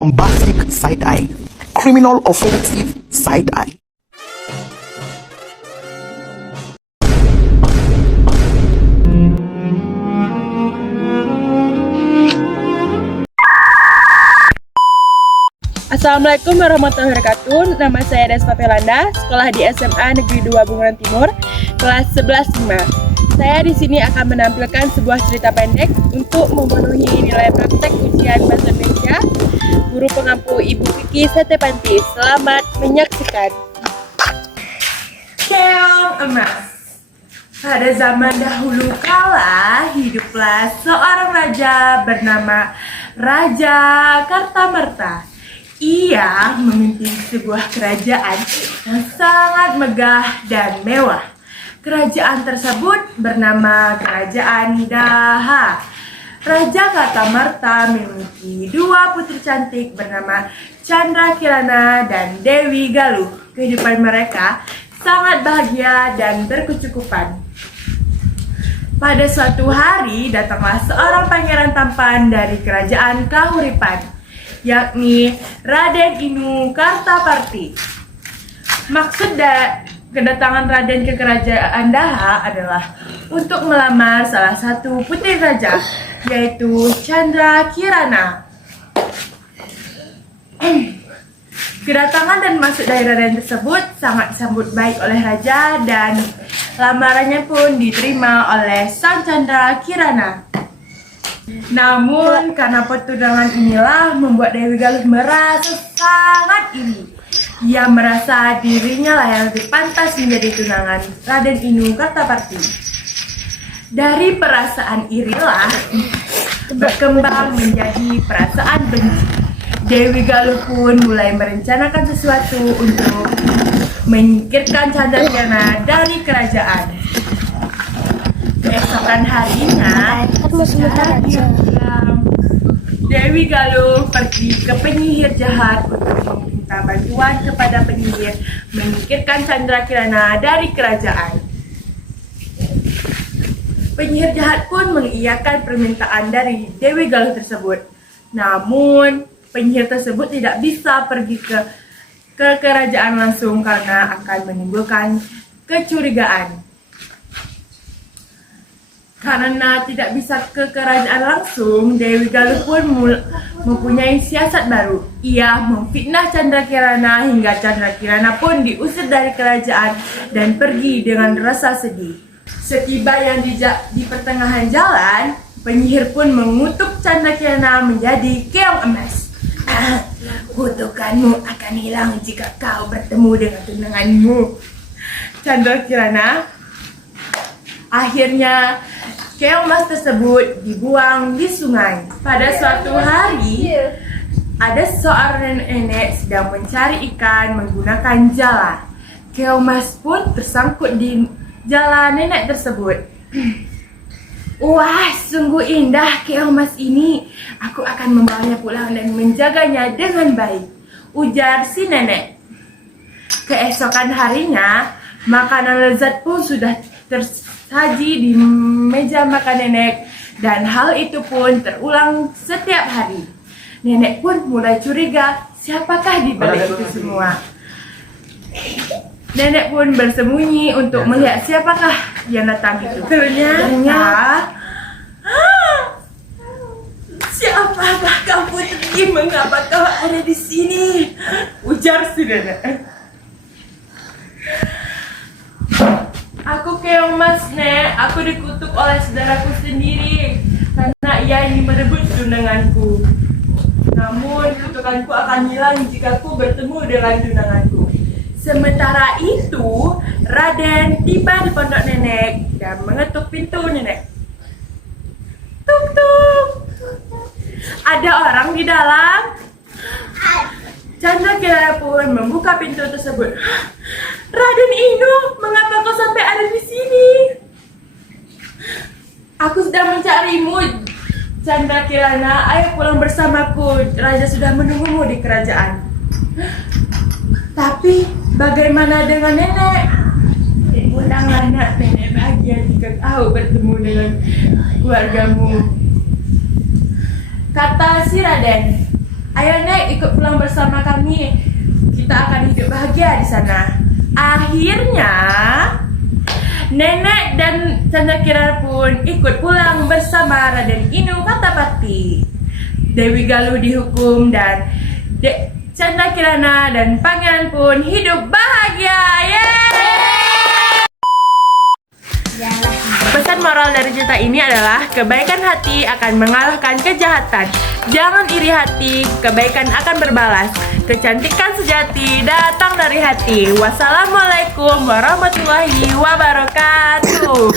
bombastic side eye, criminal offensive side eye. Assalamualaikum warahmatullahi wabarakatuh. Nama saya Despa Felanda, sekolah di SMA Negeri 2 Bunguran Timur, kelas 11 5. Saya di sini akan menampilkan sebuah cerita pendek untuk memenuhi nilai praktek ujian Bahasa Indonesia Guru Pengampu Ibu Kiki Setepanti. Selamat menyaksikan. Keong emas. Pada zaman dahulu kala, hiduplah seorang raja bernama Raja Kartamarta. Ia memimpin sebuah kerajaan yang sangat megah dan mewah. Kerajaan tersebut bernama Kerajaan Daha. Raja Kartamarta memiliki dua putri cantik bernama Chandra Kirana dan Dewi Galuh. Kehidupan mereka sangat bahagia dan berkecukupan. Pada suatu hari datanglah seorang pangeran tampan dari kerajaan Kahuripan, yakni Raden Inu Kartaparti. Maksud kedatangan Raden ke kerajaan Daha adalah untuk melamar salah satu putri raja, yaitu Chandra Kirana. Kedatangan dan masuk dari Raden tersebut sangat disambut baik oleh raja dan lamarannya pun diterima oleh sang Chandra Kirana. Namun karena pertunangan inilah membuat Dewi Galuh merasa sangat iri. Ia merasa dirinya lah yang lebih pantas menjadi tunangan Raden Inu Kartaparti. Dari perasaan irilah berkembang menjadi perasaan benci. Dewi Galuh pun mulai merencanakan sesuatu untuk menyingkirkan Chandra Kirana dari kerajaan. Keesokan harinya, Dewi Galuh pergi ke penyihir jahat untuk meminta bantuan kepada penyihir menyingkirkan Chandra Kirana dari kerajaan. Penyihir jahat pun mengiyakan permintaan dari Dewi Galuh tersebut. Namun, penyihir tersebut tidak bisa pergi ke kerajaan langsung karena akan menimbulkan kecurigaan. Karena tidak bisa ke kerajaan langsung, Dewi Galuh pun mempunyai siasat baru. Ia memfitnah Chandra Kirana hingga Chandra Kirana pun diusir dari kerajaan dan pergi dengan rasa sedih. Setibanya di pertengahan jalan, penyihir pun mengutuk Chandra Kirana menjadi keong emas. Kutukanmu akan hilang jika kau bertemu dengan tunanganmu, Chandra Kirana. Akhirnya, keong emas tersebut dibuang di sungai. Pada suatu hari, ada seorang nenek sedang mencari ikan menggunakan jala. Keong emas pun tersangkut di jala nenek tersebut. Wah, sungguh indah keong emas ini. Aku akan membawanya pulang dan menjaganya dengan baik, ujar si nenek. Keesokan harinya, makanan lezat pun sudah tersaji di meja makan nenek, dan hal itu pun terulang setiap hari. Nenek pun mulai curiga, siapakah di balik itu semua. Nenek pun bersembunyi untuk melihat siapakah yang datang itu. Ternyata, siapakah kau putri? Mengapa kau ada di sini? Ujar si nenek. Aku keong emas, Nek. Aku dikutuk oleh saudaraku sendiri karena ia ingin merebut tunanganku. Namun kutukanku akan hilang jika aku bertemu dengan tunanganku. Sementara itu, Raden tiba di pondok nenek dan mengetuk pintu nenek. Tuk tuk. Ada orang di dalam? Chandra Kirana pun membuka pintu tersebut. Raden Inu, mengapa kau sampai ada di sini? Aku sedang mencarimu, Chandra Kirana. Ayo pulang bersamaku. Raja sudah menunggumu di kerajaan. Tapi bagaimana dengan nenek? Pulanglah nak, nenek bahagia jika kau bertemu dengan keluargamu, kata si Raden. Ayo Nek, ikut pulang bersama kami. Kita akan hidup bahagia di sana. Akhirnya Nenek dan Candrakira pun ikut pulang bersama Raden Inu Katapati. Dewi Galuh dihukum dan Candrakirana dan Pangeran pun hidup bahagia. Yeay! Pesan moral dari cerita ini adalah kebaikan hati akan mengalahkan kejahatan. Jangan iri hati, kebaikan akan berbalas. Kecantikan sejati datang dari hati. Wassalamualaikum warahmatullahi wabarakatuh.